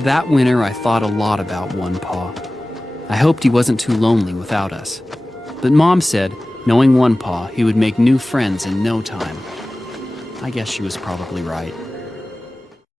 That winter, I thought a lot about One Paw. I hoped he wasn't too lonely without us. But Mom said, knowing One Paw, he would make new friends in no time. I guess she was probably right.